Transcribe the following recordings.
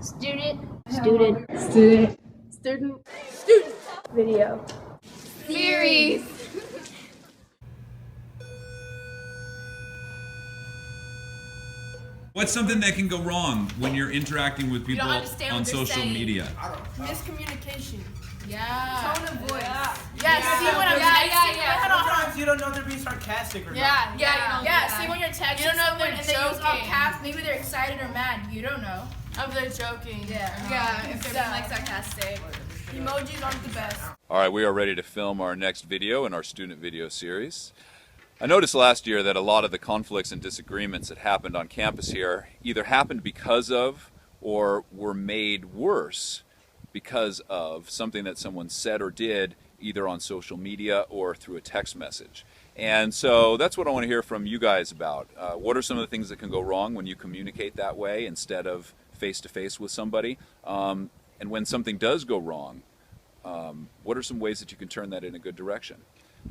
Student. Video. Series. What's something that can go wrong when you're interacting with people on social media? Miscommunication. Yeah. Tone of voice. Yeah. See when I'm texting. Sometimes you don't know if they're being sarcastic or not. Yeah. See when you're texting, You don't know if someone they're and they use all joking. caps. Maybe they're excited or mad. You don't know. If they're joking. Yeah. If they're being like sarcastic. Emojis aren't the best. All right, we are ready to film our next video in our student video series. I noticed last year that a lot of the conflicts and disagreements that happened on campus here either happened because of or were made worse because of something that someone said or did either on social media or through a text message. And so that's what I want to hear from you guys about. What are some of the things that can go wrong when you communicate that way instead of face-to-face with somebody? And when something does go wrong, what are some ways that you can turn that in a good direction?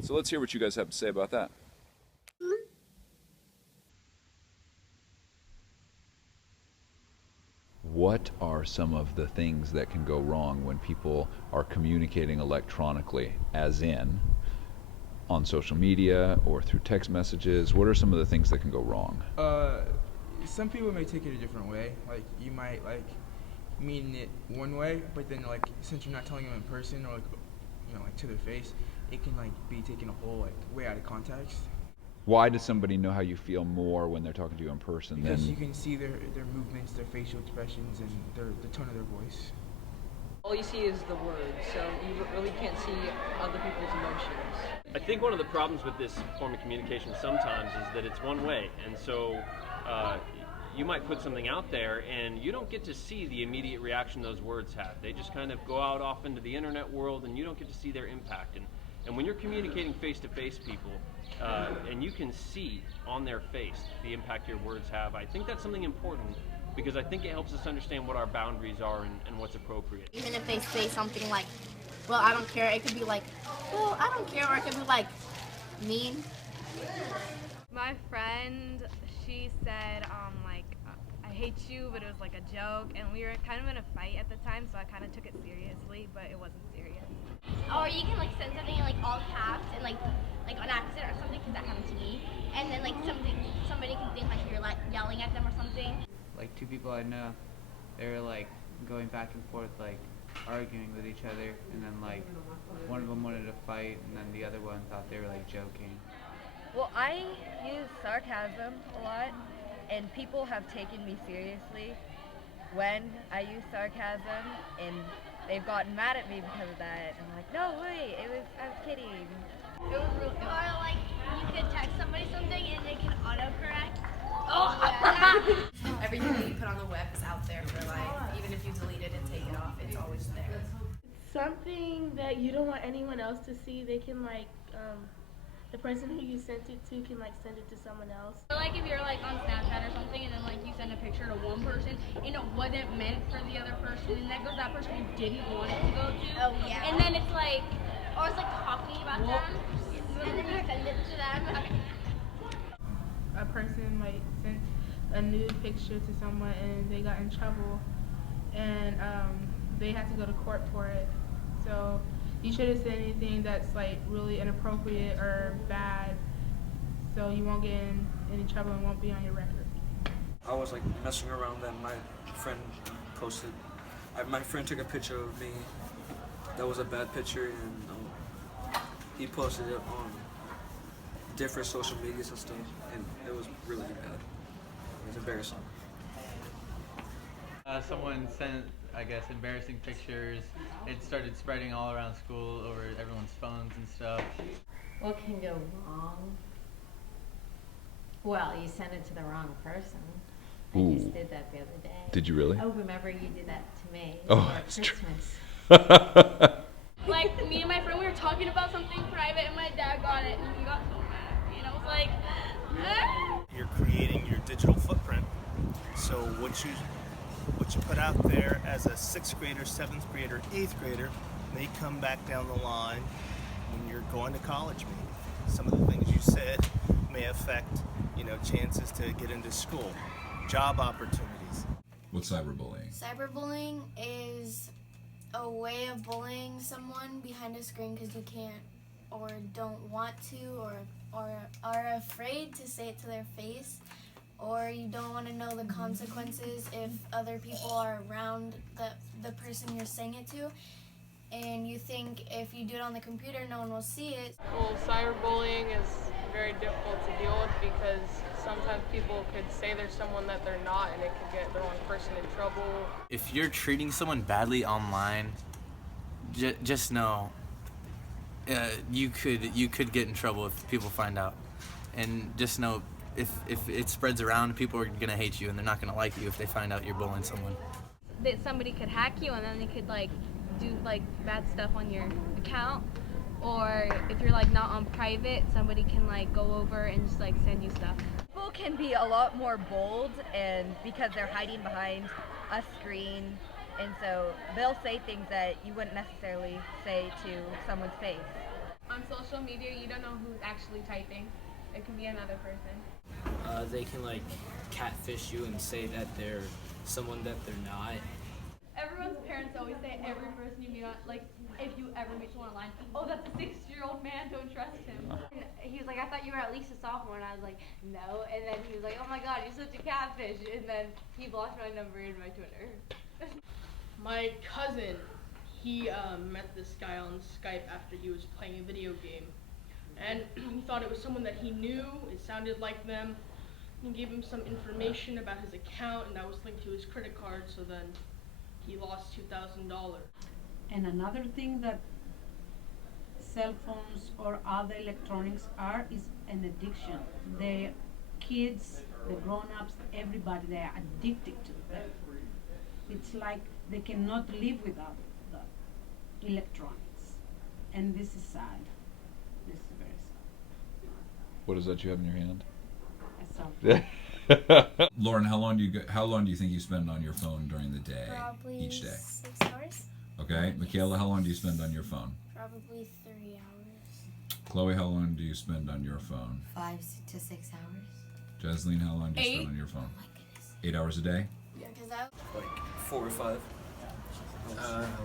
So let's hear what you guys have to say about that. What are some of the things that can go wrong when people are communicating electronically, as in on social media or through text messages? What are some of the things that can go wrong? Some people may take it a different way. Like, you might mean it one way, but then since you're not telling them in person or to their face, it can be taken a whole way out of context. Why does somebody know how you feel more when they're talking to you in person Because than you can see their movements, their facial expressions, and the tone of their voice. All you see is the words, so you really can't see other people's emotions. I think one of the problems with this form of communication sometimes is that it's one way, and so you might put something out there and you don't get to see the immediate reaction those words have. They just kind of go out off into the internet world and you don't get to see their impact. And when you're communicating face-to-face people, and you can see on their face the impact your words have, I think that's something important because I think it helps us understand what our boundaries are and what's appropriate. Even if they say something like, well, I don't care, it could be like, well, I don't care, or it could be like, mean. My friend, she said, I hate you, but it was like a joke, and we were kind of in a fight at the time, so I kind of took it seriously, but it wasn't serious. Or you can send something in all caps and like on accident or something, because that happened to me. And then somebody can think you're yelling at them or something. Like two people I know, they were going back and forth arguing with each other, and then one of them wanted to fight, and then the other one thought they were joking. Well, I use sarcasm a lot, and people have taken me seriously when I use sarcasm, and they've gotten mad at me because of that. And I'm like, no, wait, I was kidding. It was really good. Or you could text somebody something and they can autocorrect. Oh, Everything that you put on the web is out there for life. Even if you delete it and take it off, it's always there. Something that you don't want anyone else to see, they can the person who you sent it to can send it to someone else. Or if you're on Snapchat or something and then you send a picture to one person and it wasn't meant for the other person and that goes that person you didn't want it to go to. Oh yeah. And then it's or it's talking about them and then you send it to them. Okay. A person might send a nude picture to someone and they got in trouble and they had to go to court for it. So you shouldn't say anything that's really inappropriate or bad, so you won't get in any trouble and won't be on your record. I was messing around and my friend posted. My friend took a picture of me that was a bad picture, and he posted it on different social medias and stuff, and it was really bad. It was embarrassing. Someone sent, I guess, embarrassing pictures. It started spreading all around school over everyone's phones and stuff. What can go wrong? Well, you sent it to the wrong person. I just did that the other day. Did you really? Oh, remember you did that to me Oh, for that's Christmas. Me and my friend, we were talking about something private and my dad got it and he got so mad. And I was like, You're creating your digital footprint. So what you put out there as a 6th grader, 7th grader, 8th grader may come back down the line when you're going to college maybe. Some of the things you said may affect, chances to get into school, job opportunities. What's cyberbullying? Cyberbullying is a way of bullying someone behind a screen because you can't or don't want to or are afraid to say it to their face, or you don't want to know the consequences if other people are around the person you're saying it to, and you think if you do it on the computer no one will see it. Well, cyberbullying is very difficult to deal with because sometimes people could say there's someone that they're not, and it could get the wrong person in trouble. If you're treating someone badly online, just know you could get in trouble if people find out. And just know if it spreads around, people are going to hate you and they're not going to like you if they find out you're bullying someone. That somebody could hack you and then they could like do like bad stuff on your account, or if you're like not on private, somebody can like go over and just like send you stuff. People can be a lot more bold, and because they're hiding behind a screen, and so they'll say things that you wouldn't necessarily say to someone's face. On social media, you don't know who's actually typing. It can be another person. They can like catfish you and say that they're someone that they're not. Everyone's parents always say every person you meet on, like, if you ever meet someone online, oh, that's a 6-year-old man, don't trust him. And he was like, I thought you were at least a sophomore, and I was like, no. And then he was like, oh my god, you're such a catfish. And then he blocked my number in my Twitter. My cousin, he met this guy on Skype after he was playing a video game. And he thought it was someone that he knew, it sounded like them. He gave him some information about his account, and that was linked to his credit card, so then he lost $2,000. And another thing that cell phones or other electronics are is an addiction. The kids, the grown-ups, everybody, they are addicted to them. It's like they cannot live without the electronics. And this is sad. This is very sad. What is that you have in your hand? A cell. Lauren, how long do you think you spend on your phone during the day? Probably each day? 6 hours. Okay. Michaela, how long do you spend on your phone? Probably 3 hours. Chloe, how long do you spend on your phone? 5 to 6 hours. Jasleen, how long do you 8. spend on your phone? Oh my goodness. 8 hours a day? Yeah, because that. Like 4 or 5.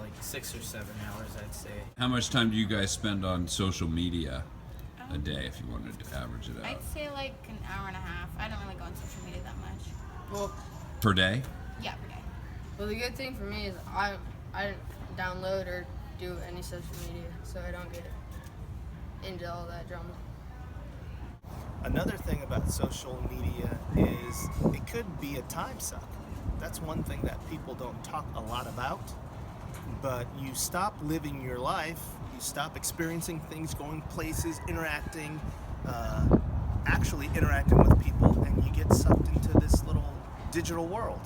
Like 6 or 7 hours, I'd say. How much time do you guys spend on social media a day, if you wanted to average it out? I'd say like an hour and a half. I don't really go on social media that much. Well, Per day? Yeah, per day. well, the good thing for me is I didn't download or do any social media, so I don't get into all that drama. Another thing about social media is it could be a time suck. That's one thing that people don't talk a lot about. But you stop living your life, you stop experiencing things, going places, interacting, actually interacting with people, and you get sucked into this little digital world.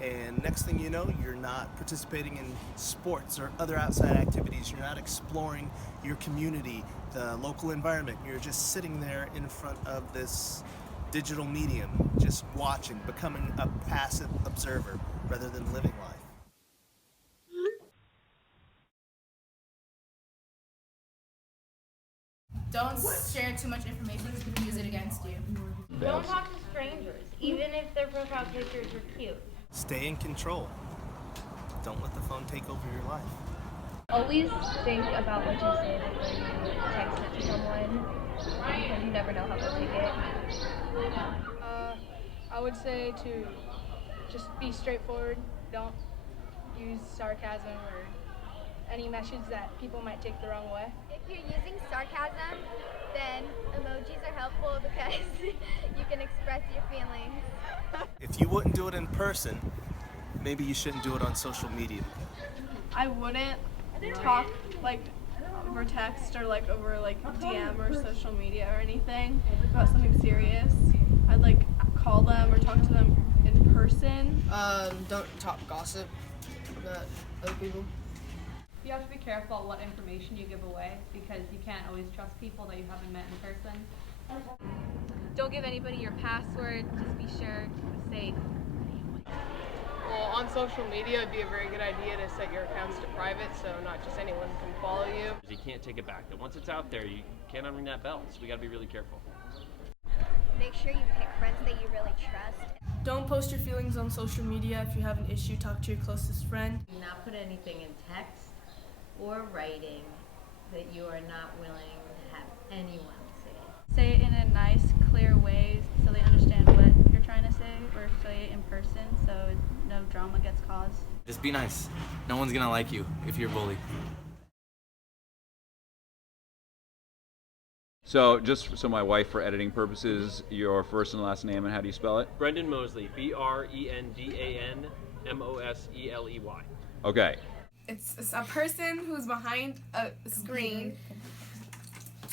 And next thing you know, you're not participating in sports or other outside activities. You're not exploring your community, the local environment. You're just sitting there in front of this digital medium, just watching, becoming a passive observer rather than living life. Don't share too much information because people use it against you. Don't talk to strangers, even if their profile pictures are cute. Stay in control. Don't let the phone take over your life. Always think about what you say before you text it to someone, because you never know how they'll take it. I would say to just be straightforward. Don't use sarcasm or any message that people might take the wrong way. If you're using sarcasm, then emojis are helpful because you can express your feelings. If you wouldn't do it in person, maybe you shouldn't do it on social media. I wouldn't talk like over text or like over like DM or social media or anything about something serious. I'd like call them or talk to them in person. Don't talk gossip about other people. You have to be careful what information you give away, because you can't always trust people that you haven't met in person. Don't give anybody your password. Just be sure, keep it safe. Well, on social media, it'd be a very good idea to set your accounts to private, so not just anyone can follow you. You can't take it back. That once it's out there, you can't unring that bell, so we got to be really careful. make sure you pick friends that you really trust. Don't post your feelings on social media. If you have an issue, talk to your closest friend. Do not put anything in text or writing that you are not willing to have anyone say. Say it in a nice, clear way so they understand what you're trying to say, or say it in person so no drama gets caused. Just be nice. No one's gonna like you if you're bullied. So, just so my wife, for editing purposes, your first and last name and how do you spell it? Brendan Mosley, BrendanMosley. Okay. It's a person who's behind a screen.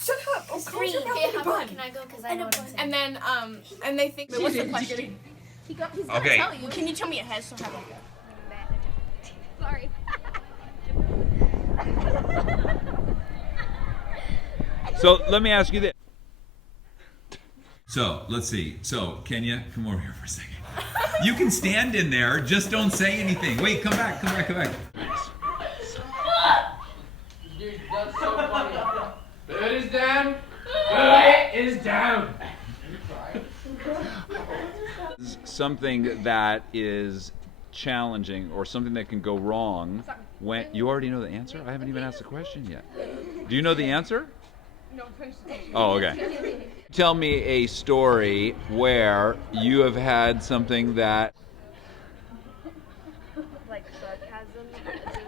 Shut up! Oh, Screen. Okay, how about can I go? Because I know what I'm saying. And then, and they think. What's the question? He's Okay. gonna tell you. Can you tell me it has to have like a... Sorry. So let me ask you this. So let's see. So Kenya, come over here for a second. You can stand in there, just don't say anything. Wait, come back. Dude, that's so funny. Bird is down. Bird is down. Something that is challenging or something that can go wrong when you already know the answer? I haven't even asked the question yet. Do you know the answer? No, finish the question. Oh, okay. Tell me a story where you have had something that... Like sarcasm, just